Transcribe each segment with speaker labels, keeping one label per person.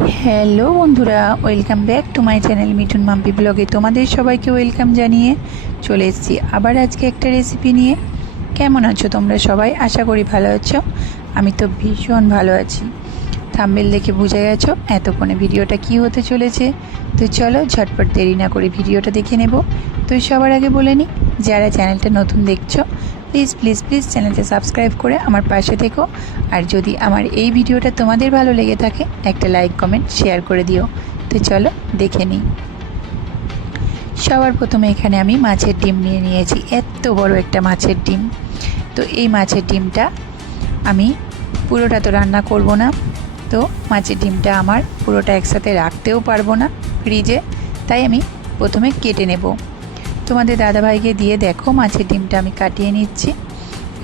Speaker 1: Hello বন্ধুরা, welcome back to my channel Mithun Mampi ব্লগে। তোমাদের সবাইকে ওয়েলকাম জানিয়ে চলে এসেছি আবার আজকে একটা রেসিপি নিয়ে। কেমন আছো তোমরা সবাই? আশা করি ভালো আছো। আমি তো ভীষণ ভালো আছি। থাম্বেল দেখে বুঝে গেছো এতক্ষণে ভিডিওটা কি হতে চলেছে? তো চলো ঝটপট দেরি না করে ভিডিওটা দেখে নেব। তো সবার আগে বলে নিই যারা চ্যানেলটা নতুন দেখছ প্লিজ প্লিজ প্লিজ চ্যানেলটা সাবস্ক্রাইব করে আমার পাশে থেকো। আর যদি আমার এই ভিডিওটা তোমাদের ভালো লেগে থাকে, একটা লাইক, কমেন্ট, শেয়ার করে দিও। তো চলো, দেখে নিই। সবার প্রথমে এখানে আমি মাছের ডিম নিয়ে নিয়েছি। এত বড় একটা মাছের ডিম। তো এই মাছের ডিমটা আমি পুরোটা তো রান্না করব না। তো মাছের ডিমটা আমার পুরোটা একসাথে রাখতেও পারব না ফ্রিজে। তাই আমি প্রথমে কেটে নেব। তোমাদের দাদাভাইকে দিয়ে দেখো, মাছের ডিমটা আমি কাটিয়ে নিচ্ছি।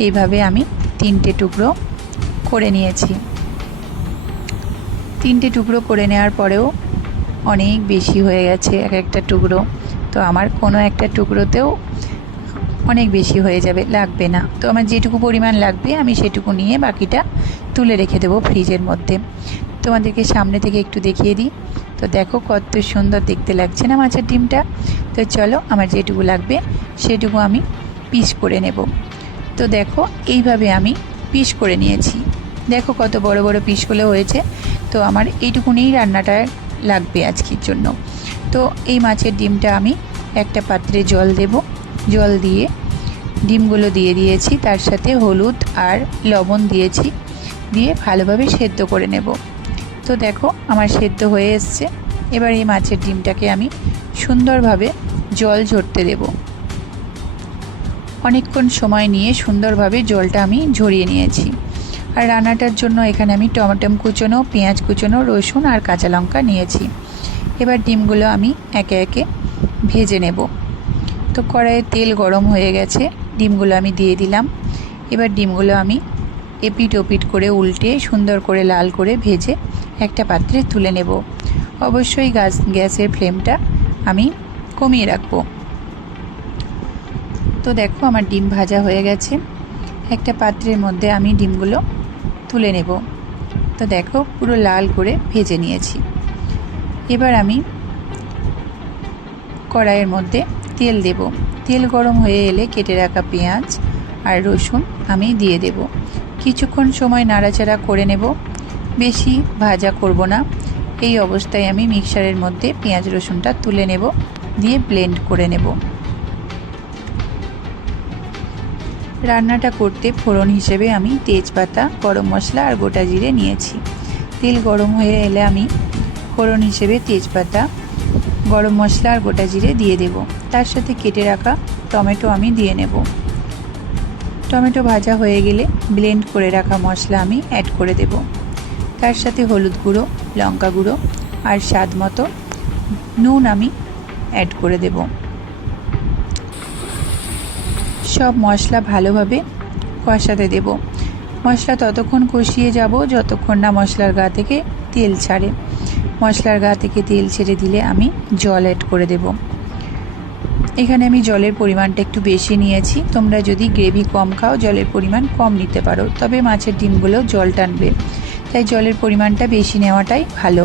Speaker 1: এইভাবে আমি তিনটে টুকরো করে নিয়েছি। তিনটে টুকরো করে নেওয়ার পরেও অনেক বেশি হয়ে গেছে এক একটা টুকরো। তো আমার কোনো একটা টুকরোতেও অনেক বেশি হয়ে যাবে, লাগবে না। তো আমার যেটুকু পরিমাণ লাগবে, আমি সেটুকু নিয়ে বাকিটা তুলে রেখে দেবো ফ্রিজের মধ্যে। তোমাদেরকে সামনে থেকে একটু দেখিয়ে দিই। তো দেখো কত সুন্দর দেখতে লাগছে না মাছের ডিমটা। তো চলো আমার যেটুকু লাগবে, সেটুকু আমি পিস করে নেব। তো দেখো, এইভাবে আমি পিস করে নিয়েছি। দেখো কত বড় বড় পিসগুলো হয়েছে। তো আমার এইটুকুনিই রান্নাটা লাগবে আজকের জন্য। তো এই মাছের ডিমটা আমি একটা পাত্রে জল দেব। জল দিয়ে ডিমগুলো দিয়ে দিয়েছি। তার সাথে হলুদ আর লবণ দিয়েছি। দিয়ে ভালোভাবে সেদ্ধ করে নেব। তো দেখো, আমার সেদ্ধ হয়ে এসছে। এবার এই মাছের ডিমটাকে আমি সুন্দরভাবে জল ঝরতে দেব। অনেকক্ষণ সময় নিয়ে সুন্দরভাবে জলটা আমি ঝরিয়ে নিয়েছি। আর রান্নাটার জন্য এখানে আমি টমেটো কুচোনো, পেঁয়াজ কুচোনো, রসুন আর কাঁচা লঙ্কা নিয়েছি। এবার ডিমগুলো আমি একে একে ভেজে নেব। তো কড়াইয়ে তেল গরম হয়ে গেছে, ডিমগুলো আমি দিয়ে দিলাম। এবার ডিমগুলো আমি এপিট ওপিট করে উল্টে সুন্দর করে লাল করে ভেজে একটা পাত্রে তুলে নেব। অবশ্যই গাছ গ্যাসের ফ্লেমটা আমি কমিয়ে রাখব। তো দেখো আমার ডিম ভাজা হয়ে গেছে। একটা পাত্রের মধ্যে আমি ডিমগুলো তুলে নেব। তো দেখো পুরো লাল করে ভেজে নিয়েছি। এবার আমি কড়াইয়ের মধ্যে তেল দেব। তেল গরম হয়ে এলে কেটে রাখা পেঁয়াজ আর রসুন আমি দিয়ে দেব। কিছুক্ষণ সময় নাড়াচাড়া করে নেব। বেশি ভাজা করব না। এই অবস্থায় আমি মিক্সারের মধ্যে পেঁয়াজ রসুনটা তুলে নেব, দিয়ে ব্লেন্ড করে নেব। রান্নাটা করতে ফোড়ন হিসেবে আমি তেজপাতা, গরম মশলা আর গোটা জিরে নিয়েছি। তেল গরম হয়ে এলে আমি ফোড়ন হিসেবে তেজপাতা, গরম মশলা আর গোটা জিরে দিয়ে দেব। তার সাথে কেটে রাখা টমেটো আমি দিয়ে নেব। টমেটো ভাজা হয়ে গেলে ব্লেন্ড করে রাখা মশলা আমি অ্যাড করে দেব। তার সাথে হলুদ গুঁড়ো, লঙ্কা গুঁড়ো আর স্বাদ মতো নুন আমি অ্যাড করে দেব। সব মশলা ভালোভাবে কষাতে দেব। মশলা ততক্ষণ কষিয়ে যাব যতক্ষণ না মশলার গা থেকে তেল ছাড়ে। মশলার গা থেকে তেল ছেড়ে দিলে আমি জল অ্যাড করে দেব। এখানে আমি জলের পরিমাণটা একটু বেশি নিয়েছি। তোমরা যদি গ্রেভি কম খাও, জলের পরিমাণ কম নিতে পারো। তবে মাছের ডিমগুলো জল টানবে। তাই জলের পরিমাণটা বেশি নেওয়াটাই ভালো।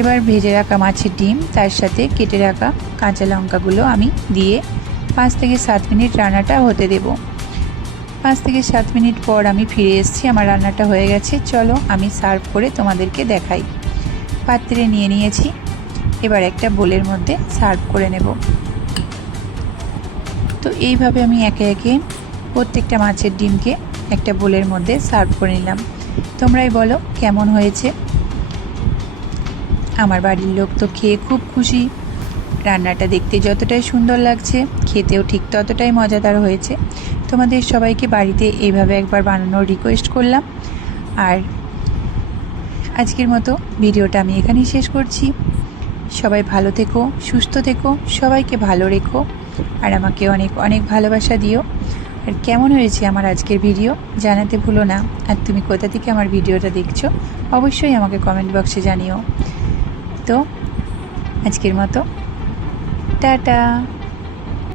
Speaker 1: এবার ভেজে রাখা মাছের ডিম, তার সাথে কেটে রাখা কাঁচা লঙ্কাগুলো আমি দিয়ে পাঁচ থেকে সাত মিনিট রান্নাটা হতে দেব। পাঁচ থেকে সাত মিনিট পর আমি ফিরে এসেছি, আমার রান্নাটা হয়ে গেছে। চলো আমি সার্ভ করে তোমাদেরকে দেখাই। পাত্রে নিয়ে নিয়েছি, এবার একটা বোলের মধ্যে সার্ভ করে নেব। তো এইভাবে আমি একে একে প্রত্যেকটা মাছের ডিমকে একটা বোলের মধ্যে সার্ভ করে নিলাম। তোমরাই বলো, কেমন হয়েছে? আমার বাড়ির লোক তো খেয়ে খুব খুশি। রান্নাটা দেখতে যতটাই সুন্দর লাগছে, খেতেও ঠিক ততটাই মজাদার হয়েছে। তোমাদের সবাইকে বাড়িতে এইভাবে একবার বানানোর রিকোয়েস্ট করলাম। আর আজকের মতো ভিডিওটা আমি এখানেই শেষ করছি। সবাই ভালো থেকো, সুস্থ থেকো, সবাইকে ভালো রেখো। আর আমাকে অনেক অনেক ভালোবাসা দিও। আর কেমন হয়েছে আমার আজকের ভিডিও জানাতে ভুলো না। আর তুমি কোথা থেকে আমার ভিডিওটা দেখছ, অবশ্যই আমাকে কমেন্ট বক্সে জানিও। তো, আজকের মতো। টাটা।